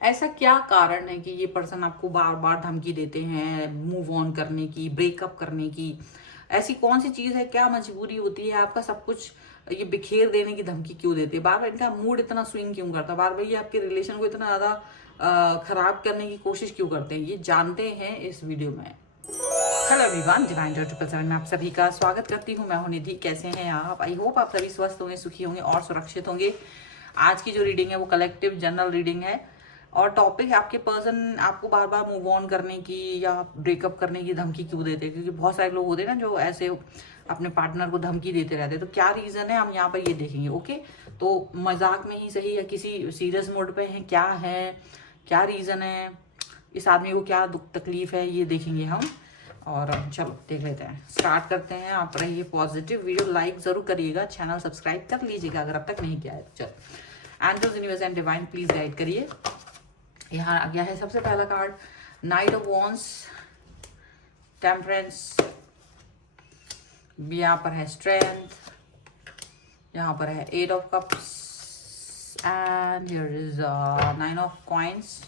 ऐसा क्या कारण है कि ये पर्सन आपको बार बार धमकी देते हैं मूव ऑन करने की, ब्रेकअप करने की? ऐसी कौन सी चीज है, क्या मजबूरी होती है आपका सब कुछ ये बिखेर देने की धमकी क्यों देते हैं? बार बार इनका मूड इतना स्विंग क्यों करता है? बार बार ये आपके रिलेशन को इतना ज्यादा खराब करने की कोशिश क्यों करते हैं? ये जानते हैं इस वीडियो में। हेलो एवरीवन, डिवाइन 777 में आप सभी का स्वागत करती हूँ। मैं हूं निधि। कैसे हैं आप? आई होप आप सभी स्वस्थ होंगे, सुखी होंगे और सुरक्षित होंगे। आज की जो रीडिंग है वो कलेक्टिव जनरल रीडिंग है और टॉपिक है आपके पर्सन आपको बार बार मूव ऑन करने की या ब्रेकअप करने की धमकी क्यों देते हैं। क्योंकि बहुत सारे लोग होते हैं ना जो ऐसे अपने पार्टनर को धमकी देते रहते हैं। तो क्या रीजन है हम यहाँ पर ये देखेंगे। ओके, तो मजाक में ही सही या किसी सीरियस मोड पे है, क्या रीजन है, इस आदमी को क्या दुख तकलीफ है, ये देखेंगे हम। और चलो देख लेते हैं, स्टार्ट करते हैं। आप रहिए पॉजिटिव, वीडियो लाइक जरूर करिएगा, चैनल सब्सक्राइब कर लीजिएगा अगर अब तक नहीं किया है तो। चलो, angels universe and divine please guide करिए। यहाँ आ गया है सबसे पहला card, knight of wands, temperance, यहाँ पर है स्ट्रेंथ, यहाँ पर है 8 of cups and here is 9 of coins,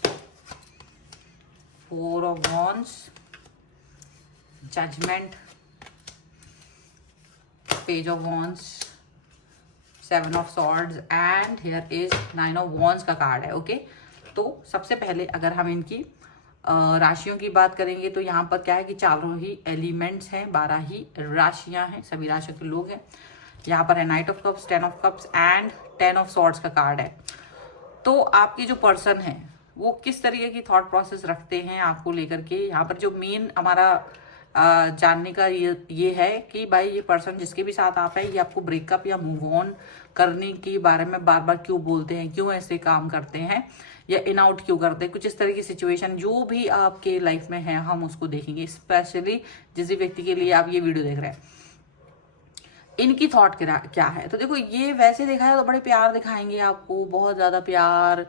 4 of wands, judgement, page of wands, 7 of swords and here is 9 of wands का कार्ड है। ओके, तो सबसे पहले अगर हम इनकी राशियों की बात करेंगे तो यहाँ पर क्या है कि चारों ही एलिमेंट्स हैं, 12 ही राशियां हैं, सभी राशियों के लोग हैं। यहाँ पर है night of cups, 10 of cups and 10 of swords का कार्ड है। तो आपकी जो पर्सन है वो किस तरीके की थॉट प्रोसेस रखते हैं आपको लेकर के, यहाँ पर जो मेन हमारा जानने का ये है कि भाई ये पर्सन जिसके भी साथ आप है ये आपको ब्रेकअप या मूव ऑन करने के बारे में बार बार क्यों बोलते हैं, क्यों ऐसे काम करते हैं या इन आउट क्यों करते हैं। कुछ इस तरह की सिचुएशन जो भी आपके लाइफ में है हम उसको देखेंगे, स्पेशली जिस व्यक्ति के लिए आप ये वीडियो देख रहे हैं इनकी थॉट क्या है। तो देखो, ये वैसे देखा है तो बड़े प्यार दिखाएंगे आपको, बहुत ज्यादा प्यार,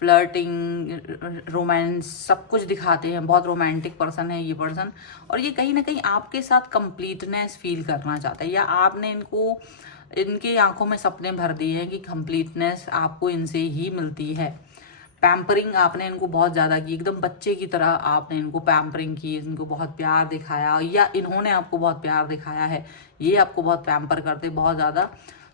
फ्लर्टिंग, रोमांस सब कुछ दिखाते हैं। बहुत रोमांटिक पर्सन है ये पर्सन, और ये कहीं ना कहीं आपके साथ कंप्लीटनेस फील करना चाहता है या आपने इनको इनके आंखों में सपने भर दिए हैं कि कंप्लीटनेस आपको इनसे ही मिलती है। पैम्परिंग आपने इनको बहुत ज़्यादा की, एकदम बच्चे की तरह आपने इनको पैम्परिंग की, इनको बहुत प्यार दिखाया या इन्होंने आपको बहुत प्यार दिखाया है। ये आपको बहुत पैम्पर करते, बहुत ज़्यादा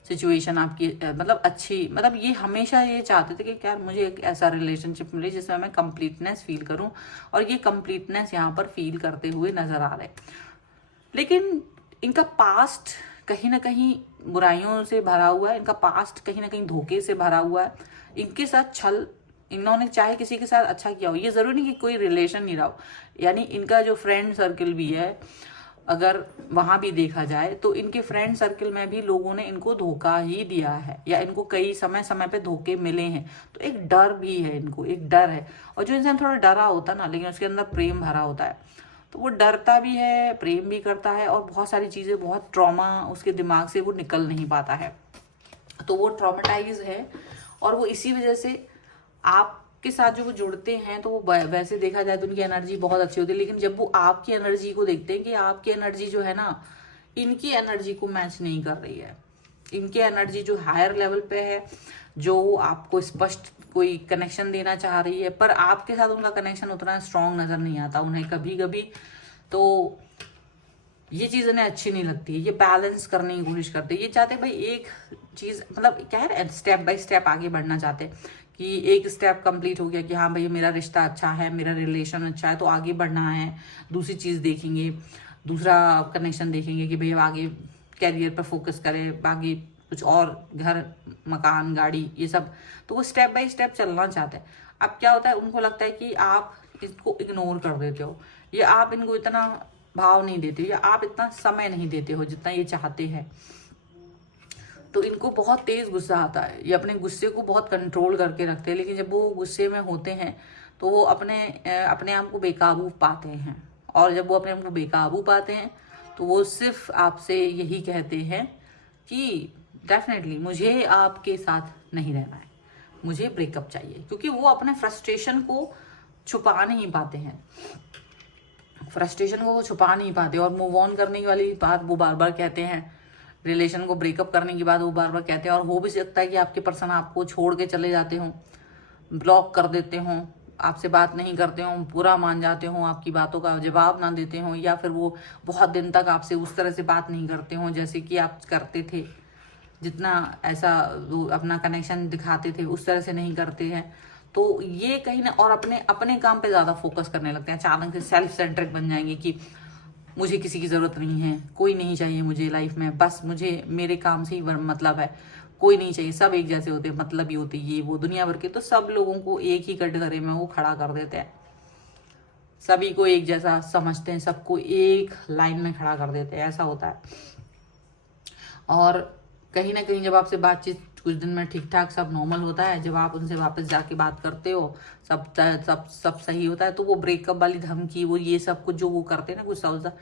सिचुएशन आपकी मतलब अच्छी, मतलब ये हमेशा ये चाहते थे कि यार मुझे एक ऐसा रिलेशनशिप मिले जिसमें मैं कंप्लीटनेस फील करूं, और ये कंप्लीटनेस यहाँ पर फील करते हुए नजर आ रहे हैं। लेकिन इनका पास्ट कहीं ना कहीं बुराइयों से भरा हुआ है, इनका पास्ट कहीं ना कहीं धोखे से भरा हुआ है। इनके साथ छल, इन्होंने चाहे किसी के साथ अच्छा किया हो, ये जरूरी नहीं कि कोई रिलेशन नहीं रहा हो, यानी इनका जो फ्रेंड सर्कल भी है अगर वहां भी देखा जाए तो इनके फ्रेंड सर्कल में भी लोगों ने इनको धोखा ही दिया है या इनको कई समय समय पे धोखे मिले हैं। तो एक डर भी है, इनको एक डर है। और जो इंसान थोड़ा डरा होता है ना, लेकिन उसके अंदर प्रेम भरा होता है, तो वो डरता भी है, प्रेम भी करता है, और बहुत सारी चीजें, बहुत ट्रॉमा उसके दिमाग से वो निकल नहीं पाता है, तो वो ट्रॉमेटाइज है। और वो इसी वजह से आपके साथ जो वो जुड़ते हैं तो वो वैसे देखा जाए तो उनकी एनर्जी बहुत अच्छी होती है, लेकिन जब वो आपकी एनर्जी को देखते हैं कि आपकी एनर्जी जो है ना इनकी एनर्जी को मैच नहीं कर रही है, इनकी एनर्जी जो हायर लेवल पे है, जो आपको स्पष्ट कोई कनेक्शन देना चाह रही है, पर आपके साथ उनका कनेक्शन उतना स्ट्रांग नजर नहीं आता उन्हें कभी कभी। तो ये चीज़ उन्हें अच्छी नहीं लगती है, ये बैलेंस करने की कोशिश करते हैं। ये चाहते हैं भाई एक चीज़, मतलब क्या है, स्टेप बाय स्टेप आगे बढ़ना चाहते हैं कि एक स्टेप कंप्लीट हो गया कि हाँ भाई मेरा रिश्ता अच्छा है, मेरा रिलेशन अच्छा है, तो आगे बढ़ना है, दूसरी चीज़ देखेंगे, दूसरा कनेक्शन देखेंगे कि भाई अब आगे कैरियर पर फोकस करें, आगे कुछ और, घर मकान गाड़ी ये सब। तो वो स्टेप बाय स्टेप चलना चाहते हैं। अब क्या होता है, उनको लगता है कि आप इसको इग्नोर कर देते हो या आप इनको इतना भाव नहीं देते हो या आप इतना समय नहीं देते हो जितना ये चाहते हैं। तो इनको बहुत तेज गुस्सा आता है, ये अपने गुस्से को बहुत कंट्रोल करके रखते हैं, लेकिन जब वो गुस्से में होते हैं तो वो अपने अपने आप को बेकाबू पाते हैं, और जब वो अपने आप को बेकाबू पाते हैं तो वो सिर्फ आपसे यही कहते हैं कि डेफिनेटली मुझे आपके साथ नहीं रहना है, मुझे ब्रेकअप चाहिए। क्योंकि वो अपने फ्रस्ट्रेशन को छुपा नहीं पाते हैं, फ्रस्ट्रेशन को वो छुपा नहीं पाते, और मूव ऑन करने वाली बात वो बार बार कहते हैं, रिलेशन को ब्रेकअप करने की बात वो बार बार कहते हैं। और हो भी सकता है कि आपके पर्सन आपको छोड़ के चले जाते हों, ब्लॉक कर देते हों, आपसे बात नहीं करते हों, बुरा मान जाते हों, आपकी बातों का जवाब ना देते हों, या फिर वो बहुत दिन तक आपसे उस तरह से बात नहीं करते हों जैसे कि आप करते थे, जितना ऐसा वो अपना कनेक्शन दिखाते थे उस तरह से नहीं करते हैं, तो ये कहीं ना, और अपने अपने काम पे ज़्यादा फोकस करने लगते हैं, अचानक से सेल्फ सेंट्रिक बन जाएंगे कि मुझे किसी की ज़रूरत नहीं है, कोई नहीं चाहिए मुझे लाइफ में, बस मुझे मेरे काम से ही मतलब है, कोई नहीं चाहिए, सब एक जैसे होते हैं, मतलब ही होती ये वो दुनिया भर के, तो सब लोगों को एक ही कटघरे में वो खड़ा कर देते हैं, सभी को एक जैसा समझते हैं, सबको एक लाइन में खड़ा कर देते हैं, ऐसा होता है। और कहीं ना कहीं जब आपसे बातचीत कुछ दिन में ठीक ठाक सब नॉर्मल होता है, जब आप उनसे वापस जाके बात करते हो, सब सब सब सही होता है, तो वो ब्रेकअप वाली धमकी, वो ये सब कुछ जो वो करते हैं ना, कुछ सब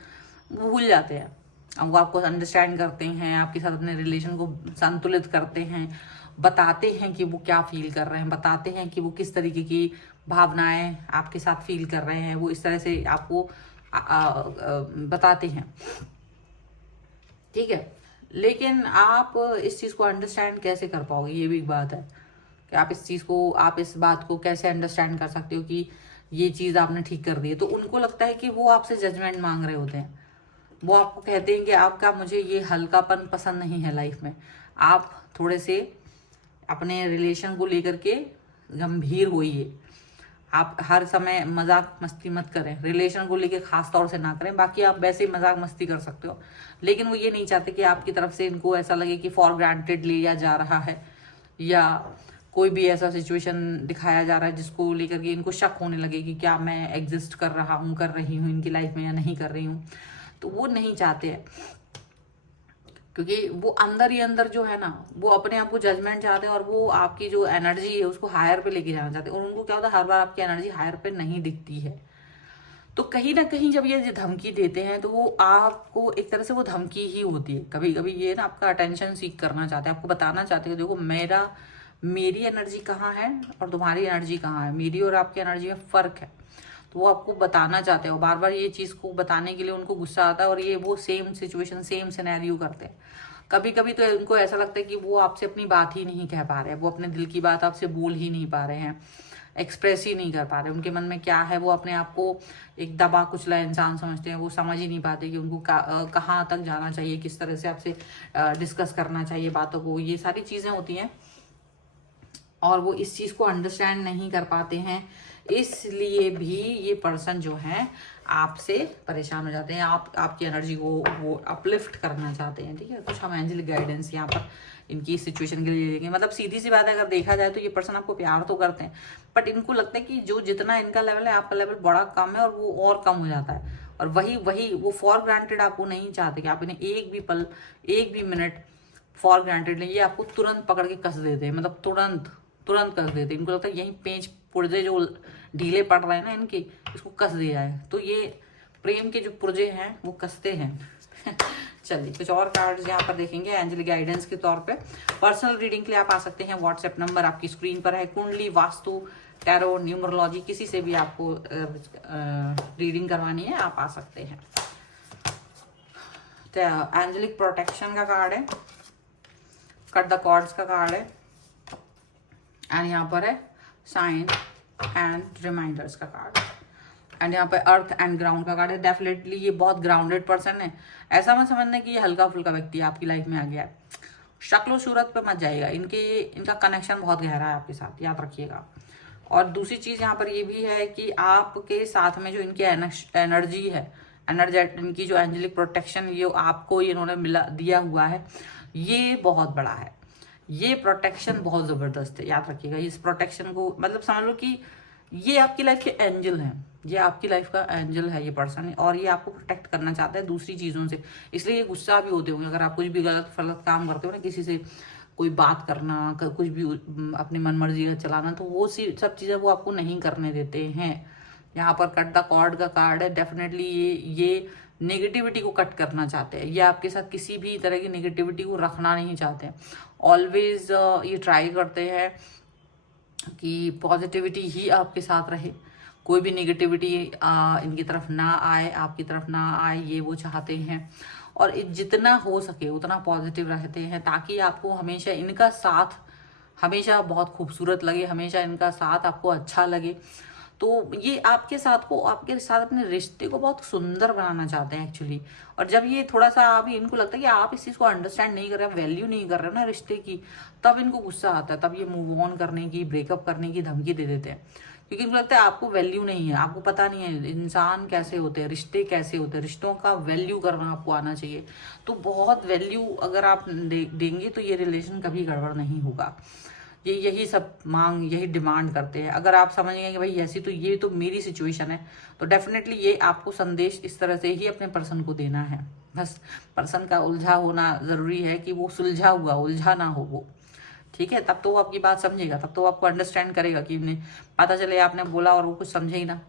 वो भूल जाते हैं। अब वो आपको अंडरस्टैंड करते हैं, आपके साथ अपने रिलेशन को संतुलित करते हैं, बताते हैं कि वो क्या फील कर रहे हैं, बताते हैं कि वो किस तरीके की भावनाएं आपके साथ फील कर रहे हैं, वो इस तरह से आपको बताते हैं, ठीक है। लेकिन आप इस चीज़ को अंडरस्टैंड कैसे कर पाओगे, ये भी एक बात है कि आप इस चीज़ को, आप इस बात को कैसे अंडरस्टैंड कर सकते हो कि ये चीज़ आपने ठीक कर दी है। तो उनको लगता है कि वो आपसे जजमेंट मांग रहे होते हैं, वो आपको कहते हैं कि आपका मुझे ये हल्कापन पसंद नहीं है लाइफ में, आप थोड़े से अपने रिलेशन को लेकर के गंभीर होइए, आप हर समय मजाक मस्ती मत करें, रिलेशन को लेके खास तौर से ना करें, बाकी आप वैसे ही मजाक मस्ती कर सकते हो, लेकिन वो ये नहीं चाहते कि आपकी तरफ से इनको ऐसा लगे कि फॉर ग्रांटेड लिया जा रहा है, या कोई भी ऐसा सिचुएशन दिखाया जा रहा है जिसको लेकर के इनको शक होने लगे कि क्या मैं एग्जिस्ट कर रहा हूँ, कर रही हूँ इनकी लाइफ में या नहीं कर रही हूँ। तो वो नहीं चाहते हैं, क्योंकि वो अंदर ही अंदर जो है ना, वो अपने आप को जजमेंट चाहते हैं, और वो आपकी जो एनर्जी है उसको हायर पे लेके जाना चाहते हैं, और उनको क्या होता है, हर बार आपकी एनर्जी हायर पे नहीं दिखती है। तो कहीं ना कहीं जब ये धमकी देते हैं तो वो आपको एक तरह से वो धमकी ही होती है, कभी कभी ये ना आपका अटेंशन सीख करना चाहते हैं, आपको बताना चाहते हैं देखो मेरी एनर्जी कहाँ है और तुम्हारी एनर्जी कहाँ है, मेरी और आपकी एनर्जी में फ़र्क है। तो वो आपको बताना चाहते हो, बार बार ये चीज़ को बताने के लिए उनको गुस्सा आता है, और ये वो सेम सिचुएशन सेम सिनेरियो करते हैं। कभी कभी तो उनको ऐसा लगता है कि वो आपसे अपनी बात ही नहीं कह पा रहे हैं, वो अपने दिल की बात आपसे बोल ही नहीं पा रहे हैं, एक्सप्रेस ही नहीं कर पा रहे, उनके मन में क्या है वो अपने आप को एक दबा कुचला इंसान समझते हैं, वो समझ ही नहीं पाते कि उनको कहाँ तक जाना चाहिए, किस तरह से आपसे डिस्कस करना चाहिए बातों को, ये सारी चीज़ें होती हैं, और वो इस चीज़ को अंडरस्टैंड नहीं कर पाते हैं, इसलिए भी ये पर्सन जो है आपसे परेशान हो जाते हैं, आपकी एनर्जी को वो अपलिफ्ट करना चाहते हैं, ठीक है। कुछ हम एंजलिक गाइडेंस यहाँ पर इनकी सिचुएशन के लिए लेंगे। मतलब सीधी सी बात है, अगर देखा जाए तो ये पर्सन आपको प्यार तो करते हैं, बट इनको लगता है कि जो जितना इनका लेवल है आपका लेवल बड़ा कम है, और वो और कम हो जाता है, और वही वो फॉर ग्रांटेड आपको नहीं चाहते कि आप इन्हें एक भी पल, एक भी मिनट फॉर ग्रांटेड नहीं, ये आपको तुरंत पकड़ के कस देते हैं, मतलब तुरंत कस देते हैं। इनको लगता है यही पेंच पुर्जे जो ढीले पड़ रहे हैं ना इनके, इसको कस दिया जाए, तो ये प्रेम के जो पुर्जे हैं वो कसते हैं। चलिए कुछ और कार्ड्स यहाँ पर देखेंगे एंजलिक गाइडेंस के तौर पे। पर्सनल रीडिंग के लिए आप आ सकते हैं, व्हाट्सएप नंबर आपकी स्क्रीन पर है। कुंडली, वास्तु, टैरो, न्यूमरोलॉजी, किसी से भी आपको रीडिंग करवानी है आप आ सकते हैं। एंजलिक प्रोटेक्शन का कार्ड है, कट द कॉर्ड्स का कार्ड है, एंड यहाँ पर है साइन एंड रिमाइंडर्स का कार्ड, एंड यहाँ पे अर्थ एंड ग्राउंड का कार्ड है। डेफिनेटली ये बहुत ग्राउंडेड पर्सन है, ऐसा मत समझना कि ये हल्का फुल्का व्यक्ति आपकी लाइफ में आ गया है, शक्ल सूरत पे मत जाइएगा, इनका कनेक्शन बहुत गहरा है आपके साथ, याद रखिएगा। और दूसरी चीज़ यहाँ पर ये भी है कि आपके साथ में जो इनकी एनर्जी है, इनकी जो एंजेलिक प्रोटेक्शन ये आपको इन्होंने दिया हुआ है, ये बहुत बड़ा है, ये प्रोटेक्शन बहुत ज़बरदस्त है, याद रखिएगा। इस प्रोटेक्शन को मतलब समझ लो कि ये आपकी लाइफ के एंजल हैं, ये आपकी लाइफ का एंजल है ये पर्सन, और ये आपको प्रोटेक्ट करना चाहता है दूसरी चीज़ों से, इसलिए ये गुस्सा भी होते होंगे अगर आप कुछ भी गलत फलत काम करते हो ना, किसी से कोई बात करना, कुछ भी अपनी मनमर्जी का चलाना, तो वो सब चीज़ें वो आपको नहीं करने देते हैं। यहाँ पर कट द कॉर्ड का कार्ड है, डेफिनेटली ये नेगेटिविटी को कट करना चाहते हैं, ये आपके साथ किसी भी तरह की नेगेटिविटी को रखना नहीं चाहते हैं। ऑलवेज ये ट्राई करते हैं कि पॉजिटिविटी ही आपके साथ रहे, कोई भी नेगेटिविटी इनकी तरफ ना आए, आपकी तरफ ना आए, ये वो चाहते हैं। और जितना हो सके उतना पॉजिटिव रहते हैं, ताकि आपको हमेशा इनका साथ हमेशा बहुत खूबसूरत लगे, हमेशा इनका साथ आपको अच्छा लगे। तो ये आपके साथ अपने रिश्ते को बहुत सुंदर बनाना चाहते हैं एक्चुअली। और जब ये थोड़ा सा अभी इनको लगता है कि आप इस चीज़ को अंडरस्टैंड नहीं कर रहे, वैल्यू नहीं कर रहे हो ना रिश्ते की, तब इनको गुस्सा आता है, तब ये मूव ऑन करने की, ब्रेकअप करने की धमकी दे देते हैं। क्योंकि इनको लगता है आपको वैल्यू नहीं है, आपको पता नहीं है इंसान कैसे होते हैं, रिश्ते कैसे होते हैं, रिश्तों का वैल्यू करना आपको आना चाहिए। तो बहुत वैल्यू अगर आप देंगे तो ये रिलेशन कभी गड़बड़ नहीं होगा। ये यही सब मांग, यही डिमांड करते हैं। अगर आप समझ गए कि भाई ऐसी तो ये तो मेरी सिचुएशन है, तो डेफिनेटली ये आपको संदेश इस तरह से ही अपने पर्सन को देना है। बस पर्सन का उलझा होना ज़रूरी है कि वो सुलझा हुआ, उलझा ना हो वो, ठीक है। तब तो वो आपकी बात समझेगा, तब तो वो आपको अंडरस्टैंड करेगा। कि पता चले आपने बोला और वो कुछ समझे ही ना,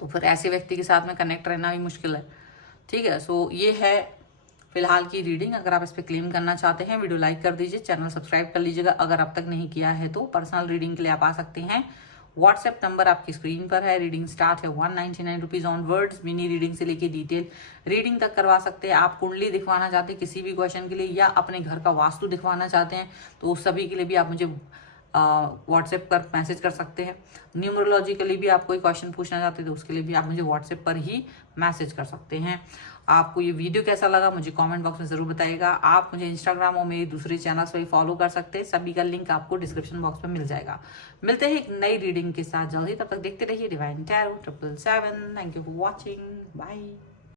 तो फिर ऐसे व्यक्ति के साथ में कनेक्ट रहना भी मुश्किल है, ठीक है। सो ये है फिलहाल की रीडिंग। अगर आप इस पर क्लेम करना चाहते हैं, वीडियो लाइक कर दीजिए, चैनल सब्सक्राइब कर लीजिएगा अगर अब तक नहीं किया है। तो पर्सनल रीडिंग के लिए आप आ सकते हैं, व्हाट्सएप नंबर आपकी स्क्रीन पर है। रीडिंग स्टार्ट है 199 रुपीज ऑनवर्ड्स। मिनी रीडिंग से लेके डिटेल रीडिंग तक करवा सकते हैं। आप कुंडली दिखवाना चाहते हैं किसी भी क्वेश्चन के लिए, या अपने घर का वास्तु दिखवाना चाहते हैं, तो उस सभी के लिए भी आप मुझे व्हाट्सएप पर मैसेज कर सकते हैं। न्यूमरोलॉजिकली भी आप कोई क्वेश्चन पूछना चाहते हैं तो उसके लिए भी आप मुझे व्हाट्सएप पर ही मैसेज कर सकते हैं। आपको ये वीडियो कैसा लगा मुझे कमेंट बॉक्स में ज़रूर बताइएगा। आप मुझे इंस्टाग्राम और मेरे दूसरे चैनल्स पर फॉलो कर सकते हैं, सभी का लिंक आपको डिस्क्रिप्शन बॉक्स में मिल जाएगा। मिलते हैं एक नई रीडिंग के साथ जल्दी, तब तक देखते रहिए Divine Tarot 777। Thank you for watching, bye.